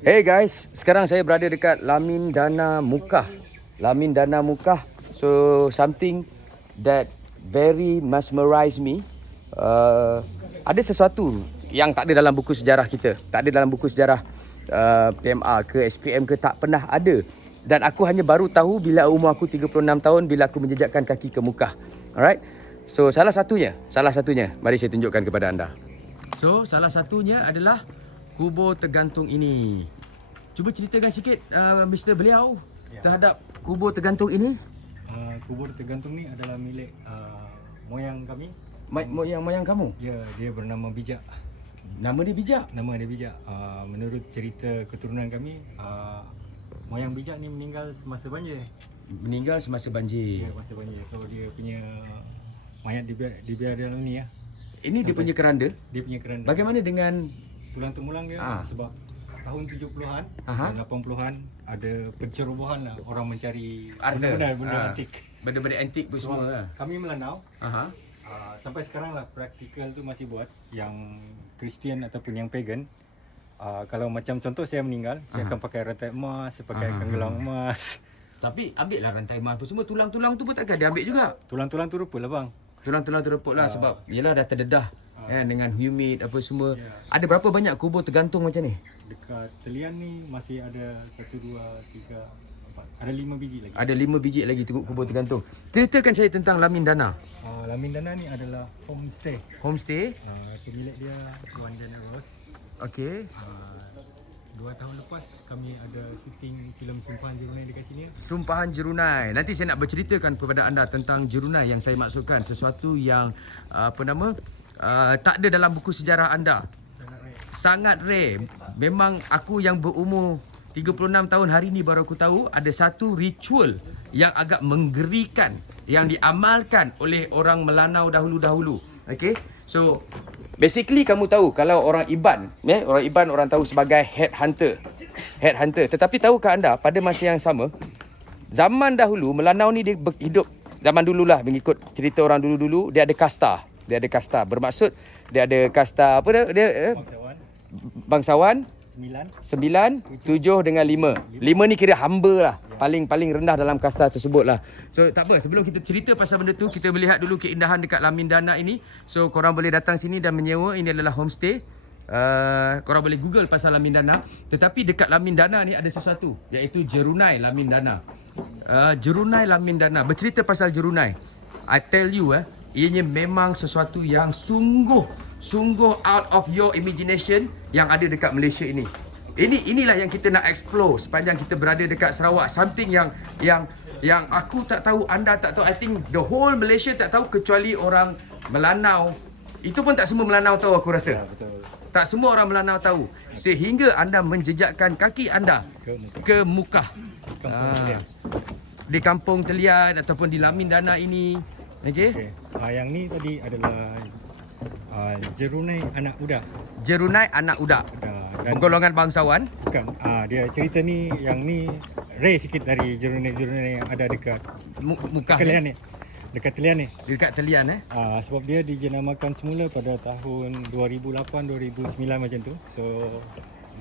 Hey guys, sekarang saya berada dekat Lamin Dana Mukah. Lamin Dana Mukah. So something that very mesmerize me. Ada sesuatu yang tak ada dalam buku sejarah kita. Tak ada dalam buku sejarah PMR ke SPM ke, tak pernah ada. Dan aku hanya baru tahu bila umur aku 36 tahun, bila aku menjejakkan kaki ke Mukah. Alright. So salah satunya, mari saya tunjukkan kepada anda. So salah satunya adalah kubur tergantung ini. Cuba ceritakan sikit Mr. Beliau terhadap kubur tergantung ini. Kubur tergantung ni adalah milik moyang kami. Moyang kamu? Ya, dia bernama Bijak. Nama dia Bijak? Nama dia Bijak. Menurut cerita keturunan kami, moyang Bijak ni meninggal semasa banjir. Meninggal semasa banjir. Ya, masa banjir. So dia punya mayat dibiar dalam ni ya. Ini dia punya keranda. Dia punya keranda. Bagaimana dengan Tulang temulang dia sebab tahun 70-an dan 80-an ada pencerobohan lah, orang mencari benda-benda antik. Benda-benda antik pun So, semua lah. kami melanau. Sampai sekarang lah praktikal tu masih buat. Yang Kristian ataupun yang pagan, kalau macam contoh saya meninggal, saya akan pakai rantai emas, saya pakai gelang emas. Tapi ambil lah rantai emas pun semua. Tulang-tulang tu pun takkan dia ambil juga. Tulang-tulang tu rupa lah bang. Tulang-tulang tereput lah sebab yelah dah terdedah kan, dengan humid apa semua. Ada berapa banyak kubur tergantung macam ni? Dekat Telian ni masih ada 1, 2, 3, 4. Ada 5 biji lagi. Ada 5 biji lagi kubur tergantung. Ceritakan saya tentang Lamin Dana. Lamin Dana ni adalah homestay. Homestay? Pemilik dia Tuan Jana Rose. Okey. 2 tahun lepas kami ada syuting filem Sumpahan Jerunai dekat sini. Sumpahan Jerunai. Nanti saya nak berceritakan kepada anda tentang Jerunai yang saya maksudkan. Sesuatu yang tak ada dalam buku sejarah anda. Sangat rare. Memang aku yang berumur 36 tahun hari ni baru aku tahu ada satu ritual yang agak menggerikan yang diamalkan oleh orang Melanau dahulu-dahulu. Okay? So basically kamu tahu kalau orang Iban, orang Iban orang tahu sebagai headhunter. Tetapi tahukah anda pada masa yang sama, zaman dahulu Melanau ni dia hidup zaman dululah, mengikut cerita orang dulu-dulu, dia ada kasta. Bermaksud dia ada kasta apa dia? Bangsawan 9, 7 dengan 5. 5 ni kira hamba lah. Paling rendah dalam kasta tersebut lah. So tak apa, sebelum kita cerita pasal benda tu, kita melihat dulu keindahan dekat Lamin Dana ini. So korang boleh datang sini dan menyewa. Ini adalah homestay. Korang boleh google pasal Lamin Dana. Tetapi dekat Lamin Dana ni ada sesuatu, iaitu Jerunai Lamin Dana. Jerunai Lamin Dana. Bercerita pasal Jerunai, I tell you ianya memang sesuatu yang sungguh out of your imagination yang ada dekat Malaysia ini. Inilah yang kita nak explore sepanjang kita berada dekat Sarawak. Something yang aku tak tahu, anda tak tahu. I think the whole Malaysia tak tahu kecuali orang Melanau. Itu pun tak semua Melanau tahu, aku rasa. Ya, betul. Tak semua orang Melanau tahu. Sehingga anda menjejakkan kaki anda ke Mukah. Di Kampung Telian ataupun di Lamin Dana ini. Okey. Yang ni tadi adalah Jerunai anak udak. Jerunai anak udak. Golongan bangsawan. Bukan. Dia cerita ni, yang ni rare sikit dari Jerunai yang ada dekat Mukah Telian ni. Dekat Telian ni. Dekat Telian Sebab dia dijenamakan semula pada tahun 2008 2009 macam tu. So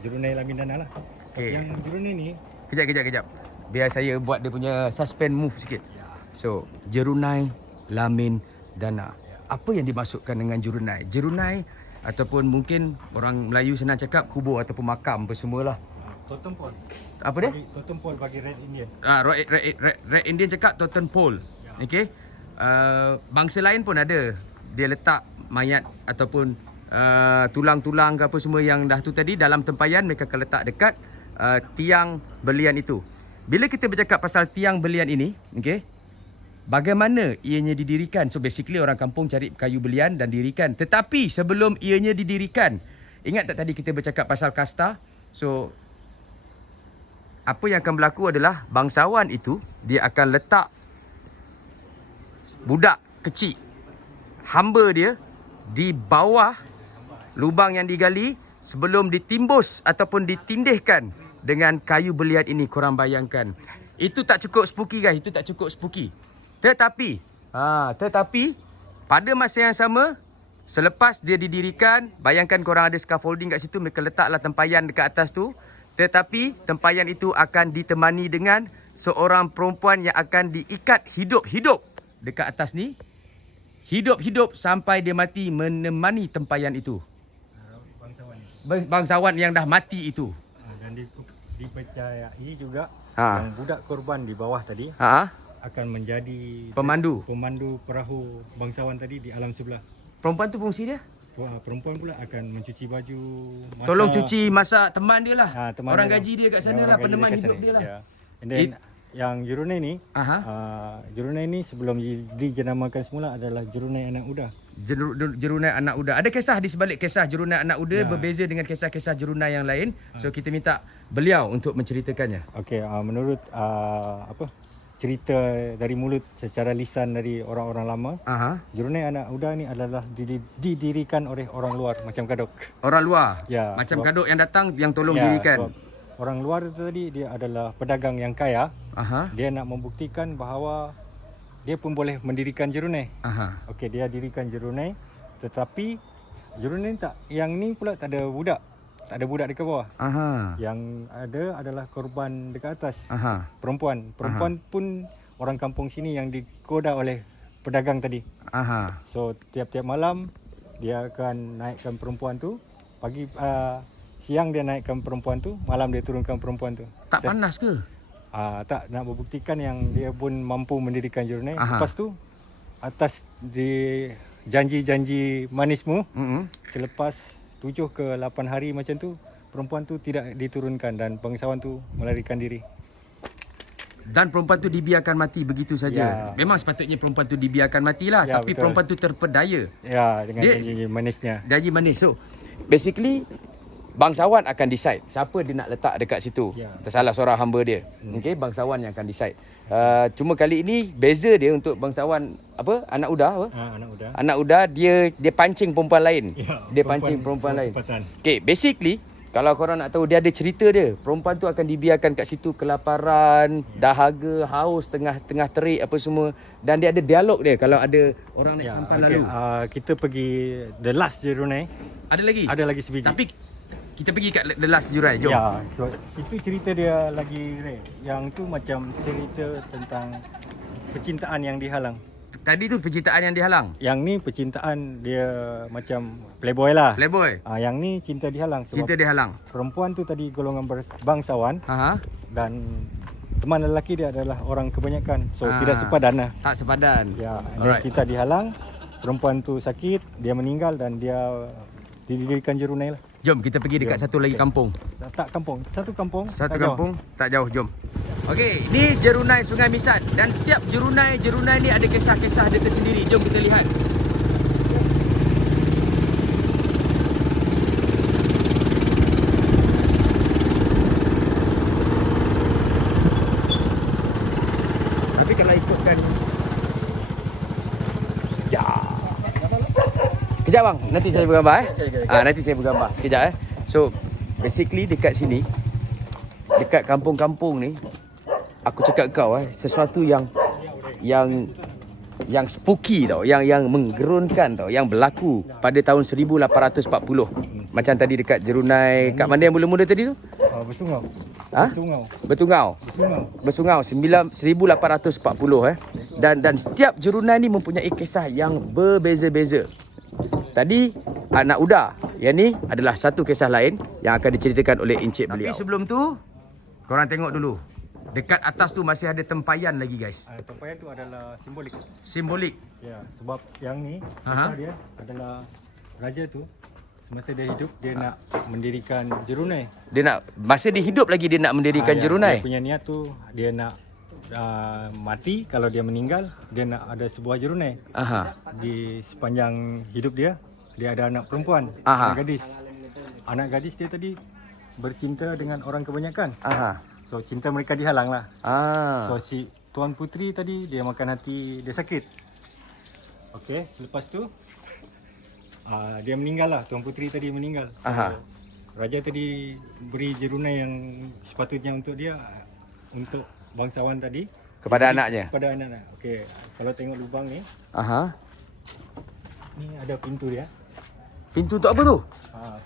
Jerunai Lamin Dana lah. Okay. Yang Jerunai ni, Kejap. Biar saya buat dia punya suspend move sikit. So, Jerunai Lamin Dana. Apa yang dimaksudkan dengan Jerunai? Jerunai ataupun mungkin orang Melayu senang cakap kubur ataupun makam apa semualah. totem pole. Apa dia? Totem pole bagi Red Indian. Red Indian cakap totem pole. Okey. Bangsa lain pun ada. Dia letak mayat ataupun tulang-tulang ke apa semua yang dah tu tadi dalam tempayan, mereka akan letak dekat tiang belian itu. Bila kita bercakap pasal tiang belian ini, okey, bagaimana ianya didirikan? So basically orang kampung cari kayu belian dan dirikan. Tetapi sebelum ianya didirikan, ingat tak tadi kita bercakap pasal kasta? So apa yang akan berlaku adalah bangsawan itu dia akan letak budak kecil, hamba dia, di bawah lubang yang digali sebelum ditimbus ataupun ditindihkan dengan kayu belian ini. Korang bayangkan, itu tak cukup spooky guys, itu tak cukup spooky. Tetapi pada masa yang sama, Selepas dia didirikan, bayangkan korang ada scaffolding kat situ, mereka letaklah tempayan dekat atas tu. Tetapi tempayan itu akan ditemani dengan seorang perempuan yang akan diikat hidup-hidup dekat atas ni. Hidup-hidup sampai dia mati menemani tempayan itu. Bangsawan yang dah mati itu. Dan dipercayai juga Ha. yang budak korban di bawah tadi Ha? akan menjadi Pemandu. pemandu perahu bangsawan tadi di alam sebelah. Perempuan tu fungsi dia? Perempuan pula akan mencuci baju, masak. Tolong cuci, masak, teman dia lah. Teman Orang dia gaji dia kat Ya, sana orang lah, gaji peneman kat hidup sana. dia lah. Ya. And then yang Jurunai ni, Aha. Jurunai ni sebelum dijenamakan semula adalah Jurunai Anak Uda. Jerunai Anak Uda. Ada kisah di sebalik kisah Jerunai Anak Uda Ya. berbeza dengan kisah-kisah Jerunai yang lain. So kita minta beliau untuk menceritakannya. Okey, menurut cerita dari mulut secara lisan dari orang-orang lama, Aha. Jurunai Anak Uda ni adalah didirikan oleh orang luar macam Kadok. Orang luar. Ya, Macam sebab- kadok yang datang yang tolong Ya, dirikan. sebab orang luar itu tadi dia adalah pedagang yang kaya. Aha. Dia nak membuktikan bahawa dia pun boleh mendirikan Jurunai. Aha. Okey, dia dirikan Jurunai, tetapi Jurunai tak, yang ni pula tak ada budak. Tak ada budak dekat bawah. Aha. Yang ada adalah korban dekat atas. Aha. Perempuan. Perempuan pun orang kampung sini yang digoda oleh pedagang tadi. Aha. So tiap-tiap malam dia akan naikkan perempuan tu. Pagi siang dia naikkan perempuan tu, malam dia turunkan perempuan tu. Tak panas ke? Tak, nak membuktikan yang dia pun mampu mendirikan Jurunai. Aha. Lepas tu atas di janji-janji manismu, selepas 7 ke 8 hari macam tu, perempuan tu tidak diturunkan dan bangsawan tu melarikan diri. Dan perempuan tu dibiarkan mati begitu saja. Ya. Memang sepatutnya perempuan tu dibiarkan matilah, Ya, tapi betul. perempuan tu terpedaya. Ya, dengan Dia- janji manisnya. Janji manis. So basically bangsawan akan decide siapa dia nak letak dekat situ. Ya. Tersalah seorang hamba dia. Okey, bangsawan yang akan decide. Cuma kali ini beza dia untuk bangsawan anak uda Anak Uda. Anak uda dia pancing perempuan lain. Ya, Dia pancing perempuan lain. tempatan. Okey, basically kalau korang nak tahu dia ada cerita dia. Perempuan tu akan dibiarkan kat situ kelaparan, dahaga, haus, tengah terik apa semua, dan dia ada dialog dia kalau ada orang naik sampan lalu. Kita pergi the last Jurunai. Ada lagi? Ada lagi sebiji. Tapi kita pergi kat The Last Jurai. Jom. Ya, so, situ cerita dia lagi rare. Yang tu macam cerita tentang percintaan yang dihalang. Tadi tu percintaan yang dihalang. Yang ni percintaan dia macam playboy lah. Playboy. Yang ni cinta dihalang sebab Cinta dihalang. perempuan tu tadi golongan bangsawan Ha. dan teman lelaki dia adalah orang kebanyakan. So tidak sepadan lah. Tak sepadan. Ya, Alright. kita dihalang, perempuan tu sakit, dia meninggal dan dia didirikan Jurunai lah. Jom kita pergi dekat satu lagi kampung. Tak kampung, satu kampung. Satu tak jauh. kampung tak jauh, jom. Okey, ini Jerunai Sungai Misan dan setiap Jerunai ni ada kisah-kisah dia tersendiri. Jom kita lihat. Tapi kalau ikutkan ya. Kejap bang, nanti saya bergambar nanti saya bergambar sekejap So, basically dekat sini, dekat kampung-kampung ni, aku cakap kau sesuatu yang spooky tau, yang menggerunkan tau, yang berlaku pada tahun 1840. Macam tadi dekat Jerunai, kat mana yang mula-mula tadi tu? Bersungau. Ha? Bersungau. Bersungau 1840 dan setiap Jerunai ni mempunyai kisah yang berbeza-beza. Tadi Anak Uda, yang ni adalah satu kisah lain yang akan diceritakan oleh encik beliau. Tapi sebelum tu, korang tengok dulu. Dekat atas tu masih ada tempayan lagi guys. Tempayan tu adalah simbolik. Simbolik. Ya, sebab yang ni Aha. kisah dia adalah raja tu semasa dia hidup dia nak mendirikan Jurunai. Dia nak, masa dia hidup lagi dia nak mendirikan Jerunai. Dia punya niat tu dia nak mati, kalau dia meninggal dia nak ada sebuah Jurunai. Aha. Di sepanjang hidup dia ada anak perempuan, Aha. anak gadis. Anak gadis dia tadi bercinta dengan orang kebanyakan. Aha. So cinta mereka dihalang lah. Ah. So si Tuan Puteri tadi dia makan hati, dia sakit. Okey, lepas tu dia meninggal lah. Tuan Puteri tadi meninggal. So, Aha. raja tadi beri Jurunai yang sepatutnya untuk dia, untuk bangsawan tadi. Kepada anaknya. Kepada anaknya. Okey, kalau tengok lubang ni, Aha. ni ada pintu dia. Pintu untuk apa tu?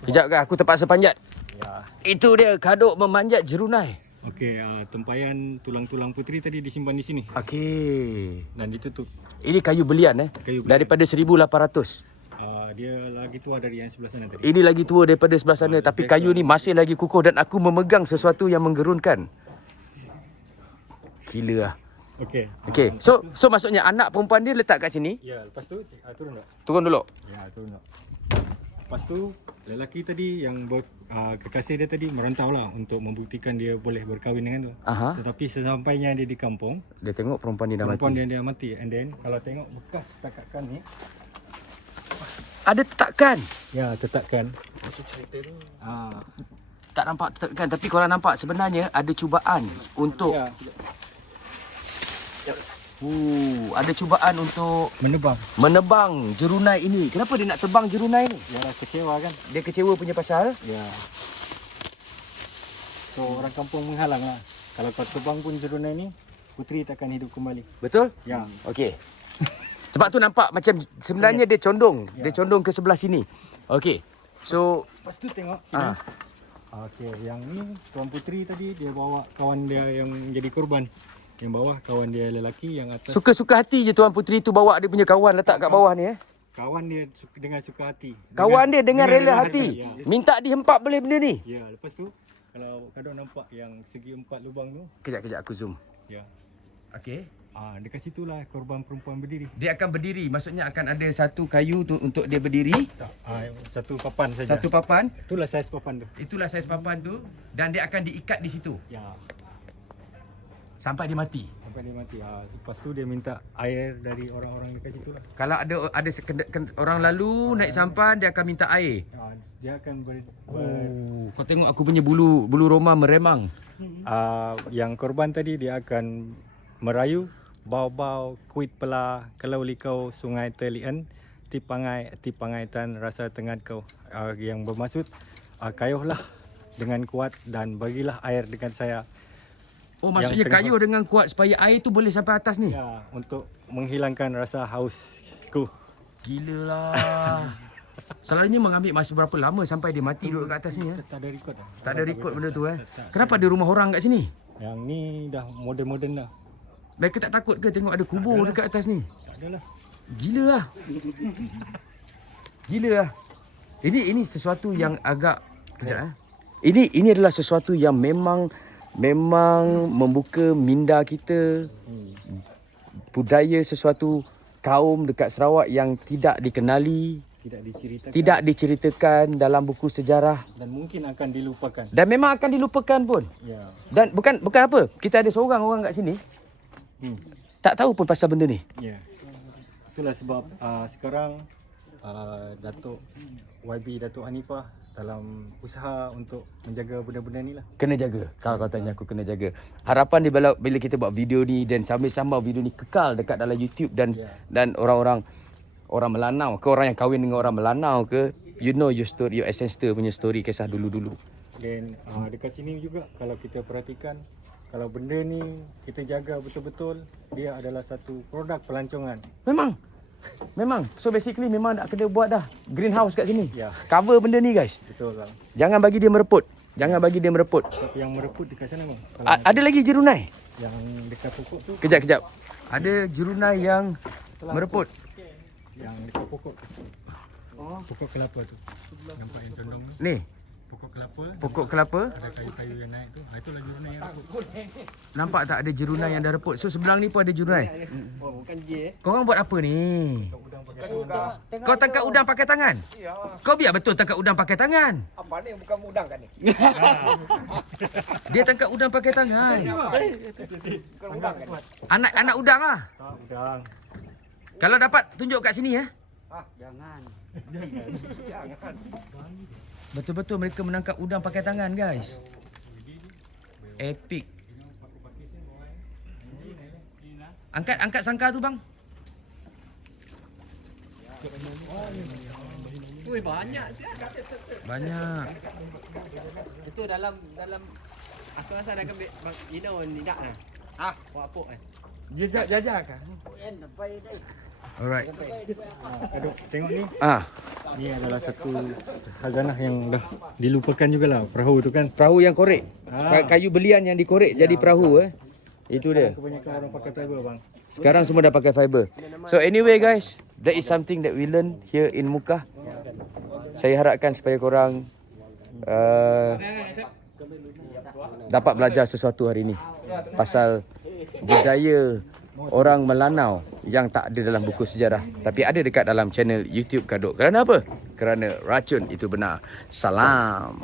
Kejap kan, aku terpaksa panjat. Ya. Itu dia kaduk memanjat jerunai. Okey, tempayan tulang-tulang puteri tadi disimpan di sini Okey. dan ditutup. Ini kayu belian Kayu belian. Daripada 1800. Dia lagi tua dari yang sebelah sana tadi. Ini lagi tua daripada sebelah sana, tapi kayu ni masih lagi kukuh dan aku memegang sesuatu yang menggerunkan. Gila lah. Okey. Okey, so maksudnya anak perempuan dia letak kat sini. Ya, lepas tu turun tak? Turun dulu. Ya, turun tak. Lepas tu lelaki tadi yang kekasih dia tadi merantau lah untuk membuktikan dia boleh berkahwin dengan tu. Aha. Tetapi sesampainya dia di kampung, Dia tengok perempuan ni dah mati. perempuan dia mati. And then kalau tengok bekas takakan ni, Ada tetakan. ya tetakan. Tak nampak tetakan, tapi korang nampak sebenarnya ada cubaan untuk Ya, ada cubaan untuk menebang. jerunai ini. Kenapa dia nak tebang jerunai ni? Ya, kecewa kan? Dia kecewa punya pasal. Ya. So orang kampung menghalang lah. Kalau kau tebang pun jerunai ni, puteri takkan hidup kembali. Betul? Ya. Okey. Sebab tu nampak macam sebenarnya dia condong. Dia condong ke sebelah sini. Okey. So, Lepas tu tengok sini. Okey, yang ni tuan puteri tadi dia bawa kawan dia yang jadi korban. Yang bawah kawan dia lelaki, yang atas suka-suka hati je tuan puteri tu bawa dia punya kawan letak kat bawah ni kawan dia dengan suka hati. Kawan dia dengan rela Ya. hati. Minta dihempap boleh benda ni. Ya, lepas tu kalau kadang nampak yang segi 4 lubang tu, Kejap aku zoom. ya. Okey. Dekat situlah korban perempuan berdiri. Dia akan berdiri. Maksudnya akan ada satu kayu tu untuk dia berdiri. Tak, satu papan saja. Satu papan. Itulah saiz papan tu. Itulah saiz papan tu. Dan dia akan diikat di situ. Ya. Sampai dia mati. Sampai dia mati. Lepas tu dia minta air dari orang-orang dekat situ lah. Kalau ada orang lalu naik sampan, dia akan minta air. Dia akan Kau tengok aku punya bulu roma meremang. yang korban tadi dia akan merayu bau-bau kuit pela kalau likau sungai Telian ti pangai tan rasa tengat kau. Yang bermaksud kayuhlah dengan kuat dan bagilah air dengan saya. Oh, maksudnya kayu dengan kuat supaya air tu boleh sampai atas ni. Ya, untuk menghilangkan rasa hausku. Gila lah. Selalunya mengambil masa berapa lama sampai dia mati duduk kat atas ni? Tak ada rekod. Tak ada rekod benda tu Kenapa ada rumah orang kat sini? Yang ni dah moden-moden dah. Mereka tak takut ke tengok ada kubur dekat atas ni? Tak adalah. Gila lah. Gila lah. Ini sesuatu yang agak kejap Ini adalah sesuatu yang memang membuka minda kita. Budaya sesuatu kaum dekat Sarawak yang tidak dikenali, tidak diceritakan dalam buku sejarah dan mungkin akan dilupakan. Dan memang akan dilupakan pun. Ya. Dan bukan apa, kita ada seorang orang kat sini tak tahu pun pasal benda ni. Ya. Itulah sebab sekarang Datuk YB Datuk Hanifah dalam usaha untuk menjaga benda-benda ni lah. Kena jaga. Kalau kau tanya aku, kena jaga. Harapan dia bila kita buat video ni dan sambil-sambil video ni kekal dekat dalam YouTube dan orang Melanau ke, orang yang kahwin dengan orang Melanau ke, you know your story, your ancestor punya story kisah dulu-dulu. Dan dekat sini juga kalau kita perhatikan, kalau benda ni kita jaga betul-betul, dia adalah satu produk pelancongan. Memang. So basically memang nak kena buat dah greenhouse kat sini. Ya. Cover benda ni guys. Betul lah. Jangan bagi dia mereput. Tapi yang mereput dekat sana bang. Ada lagi jerunai? Yang dekat pokok tu. Kejap. Ada jerunai yang mereput. Yang dekat pokok. Pokok kelapa tu. Nampak yang condong tu? Ni. Pokok kelapa. Ada kayu-kayu yang naik tu. Itulah jerunai yang reput. Nampak tak ada jerunai yang dah reput. So sebelah ni pun ada jerunai. Bukan J. Korang buat apa ni? Kau tangkap udang pakai tangan? Ya. Kau biar betul tangkap udang pakai tangan. Apa ni bukan udang kan ni? Dia tangkap udang pakai tangan. Bukan udang kan? Anak udang lah. Tak, udang. Kalau dapat tunjuk kat sini Jangan. Betul-betul mereka menangkap udang pakai tangan guys. Epic. Angkat sangkar tu bang. Woi banyak sih. Banyak. Itu dalam aku rasa dah kembali ni tak nah. Buat apa kan? Jajak kan? Alright. Aduh, tengok ni. Ini adalah satu khazanah yang dah dilupakan juga lah, perahu tu kan. Perahu yang korek. Kayu belian yang dikorek jadi perahu Itu dia. Kebanyakan orang pakai fiber bang. Sekarang semua dah pakai fiber. So anyway guys, that is something that we learn here in Mukah. Saya harapkan supaya korang dapat belajar sesuatu hari ini pasal budaya orang Melanau yang tak ada dalam buku sejarah tapi ada dekat dalam channel YouTube Kadok. Kerana apa? Kerana racun itu benar. Salam.